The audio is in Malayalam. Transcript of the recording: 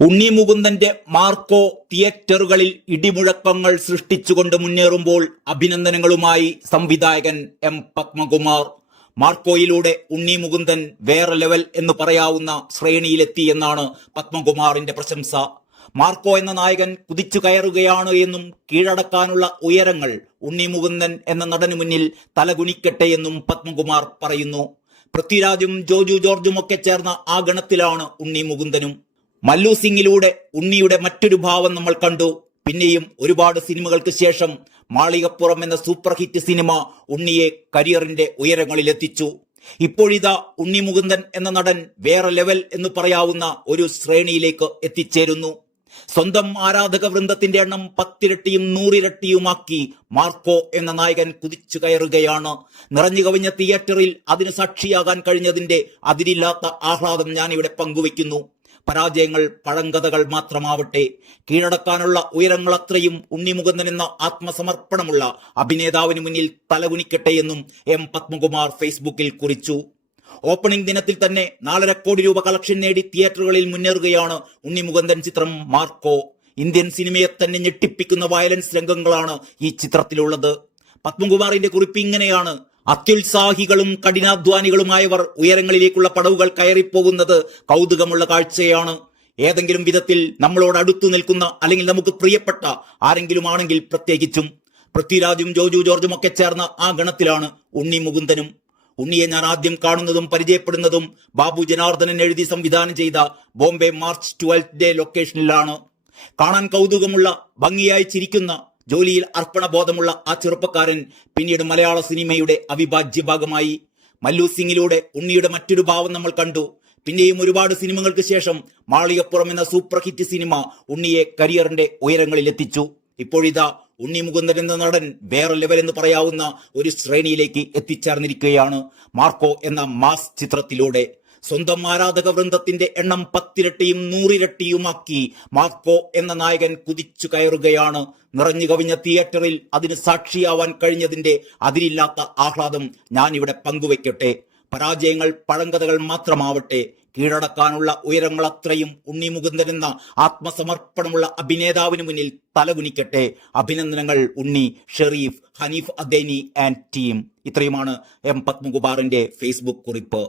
ഉണ്ണി മുകുന്ദന്റെ മാർക്കോ തിയേറ്ററുകളിൽ ഇടിമുഴക്കങ്ങൾ സൃഷ്ടിച്ചുകൊണ്ട് മുന്നേറുമ്പോൾ അഭിനന്ദനങ്ങളുമായി സംവിധായകൻ എം പത്മകുമാർ. മാർക്കോയിലൂടെ ഉണ്ണി മുകുന്ദൻ വേറെ ലെവൽ എന്ന് പറയാവുന്ന ശ്രേണിയിലെത്തി എന്നാണ് പത്മകുമാറിന്റെ പ്രശംസ. മാർക്കോ എന്ന നായകൻ കുതിച്ചു കയറുകയാണ് എന്നും കീഴടക്കാനുള്ള ഉയരങ്ങൾ ഉണ്ണി മുകുന്ദൻ എന്ന നടനു മുന്നിൽ തലകുനിക്കട്ടെ എന്നും പത്മകുമാർ പറയുന്നു. പൃഥ്വിരാജും ജോജു ജോർജുമൊക്കെ ചേർന്ന ആ ഗണത്തിലാണ് ഉണ്ണി മുകുന്ദനും. മല്ലു സിംഗിലൂടെ ഉണ്ണിയുടെ മറ്റൊരു ഭാവം നമ്മൾ കണ്ടു. പിന്നെയും ഒരുപാട് സിനിമകൾക്ക് ശേഷം മാളികപ്പുറം എന്ന സൂപ്പർ ഹിറ്റ് സിനിമ ഉണ്ണിയെ കരിയറിന്റെ ഉയരങ്ങളിലെത്തിച്ചു. ഇപ്പോഴിതാ ഉണ്ണി മുകുന്ദൻ എന്ന നടൻ വേറെ ലെവൽ എന്ന് പറയാവുന്ന ഒരു ശ്രേണിയിലേക്ക് എത്തിച്ചേരുന്നു. സ്വന്തം ആരാധക വൃന്ദത്തിന്റെ എണ്ണം 10 ഇരട്ടിയും 100 ഇരട്ടിയുമാക്കി മാർക്കോ എന്ന നായകൻ കുതിച്ചു കയറുകയാണ്. നിറഞ്ഞു കവിഞ്ഞ തിയേറ്ററിൽ അതിന് സാക്ഷിയാകാൻ കഴിഞ്ഞതിന്റെ അതിരില്ലാത്ത ആഹ്ലാദം ഞാനിവിടെ പങ്കുവയ്ക്കുന്നു. പരാജയങ്ങൾ പഴങ്കഥകൾ മാത്രമാവട്ടെ, കീഴടക്കാനുള്ള ഉയരങ്ങൾ അത്രയും ഉണ്ണി മുകുന്ദൻ എന്ന ആത്മസമർപ്പണമുള്ള അഭിനേതാവിന് മുന്നിൽ തലകുനിക്കട്ടെ എന്നും എം പത്മകുമാർ ഫേസ്ബുക്കിൽ കുറിച്ചു. ഓപ്പണിംഗ് ദിനത്തിൽ തന്നെ 4.5 കോടി രൂപ കളക്ഷൻ നേടി തിയേറ്ററുകളിൽ മുന്നേറുകയാണ് ഉണ്ണി മുകുന്ദൻ ചിത്രം മാർക്കോ. ഇന്ത്യൻ സിനിമയെ തന്നെ ഞെട്ടിപ്പിക്കുന്ന വയലൻസ് രംഗങ്ങളാണ് ഈ ചിത്രത്തിലുള്ളത്. പത്മകുമാറിന്റെ കുറിപ്പ് ഇങ്ങനെയാണ്: അത്യുത്സാഹികളും കഠിനാധ്വാനികളുമായവർ ഉയരങ്ങളിലേക്കുള്ള പടവുകൾ കയറിപ്പോകുന്നത് കൗതുകമുള്ള കാഴ്ചയാണ്. ഏതെങ്കിലും വിധത്തിൽ നമ്മളോട് അടുത്തു നിൽക്കുന്ന അല്ലെങ്കിൽ നമുക്ക് പ്രിയപ്പെട്ട ആരെങ്കിലും ആണെങ്കിൽ പ്രത്യേകിച്ചും. പൃഥ്വിരാജും ജോജു ജോർജും ഒക്കെ ചേർന്ന ആ ഗണത്തിലാണ് ഉണ്ണി മുകുന്ദനും. ഉണ്ണിയെ ഞാൻ ആദ്യം കാണുന്നതും പരിചയപ്പെടുന്നതും ബാബു ജനാർദ്ദനൻ എഴുതി സംവിധാനം ചെയ്ത ബോംബെ മാർച്ച് 12th ഡേ ലൊക്കേഷനിലാണ്. കാണാൻ കൗതുകമുള്ള, ഭംഗിയായി ചിരിക്കുന്ന, ജോലിയിൽ അർപ്പണബോധമുള്ള ആ ചെറുപ്പക്കാരൻ പിന്നീട് മലയാള സിനിമയുടെ അവിഭാജ്യ ഭാഗമായി. മല്ലു സിംഗിലൂടെ ഉണ്ണിയുടെ മറ്റൊരു ഭാവം നമ്മൾ കണ്ടു. പിന്നെയും ഒരുപാട് സിനിമകൾക്ക് ശേഷം മാളികപ്പുറം എന്ന സൂപ്പർ ഹിറ്റ് സിനിമ ഉണ്ണിയെ കരിയറിന്റെ ഉയരങ്ങളിൽ എത്തിച്ചു. ഇപ്പോഴിതാ ഉണ്ണി മുകുന്ദൻ എന്ന നടൻ വേറെ ലെവൽ എന്ന് പറയാവുന്ന ഒരു ശ്രേണിയിലേക്ക് എത്തിച്ചേർന്നിരിക്കുകയാണ് മാർക്കോ എന്ന മാസ് ചിത്രത്തിലൂടെ. സ്വന്തം ആരാധക വൃന്ദത്തിന്റെ എണ്ണം 10 ഇരട്ടിയും 100 ഇരട്ടിയുമാക്കി മാർക്കോ എന്ന നായകൻ കുതിച്ചു കയറുകയാണ്. നിറഞ്ഞു കവിഞ്ഞ തിയേറ്ററിൽ അതിന് സാക്ഷിയാവാൻ കഴിഞ്ഞതിന്റെ അതിരില്ലാത്ത ആഹ്ലാദം ഞാനിവിടെ പങ്കുവയ്ക്കട്ടെ. പരാജയങ്ങൾ പഴങ്കഥകൾ മാത്രമാവട്ടെ, കീഴടക്കാനുള്ള ഉയരങ്ങൾ അത്രയും ഉണ്ണി മുകുന്ദൻ എന്ന ആത്മസമർപ്പണമുള്ള അഭിനേതാവിന് മുന്നിൽ തലകുനിക്കട്ടെ. അഭിനന്ദനങ്ങൾ ഉണ്ണി, ഷെരീഫ്, ഹനീഫ് അദേനി ആൻഡ് ടീം. ഇത്രയുമാണ് എം പത്മകുമാറിന്റെ ഫേസ്ബുക്ക് കുറിപ്പ്.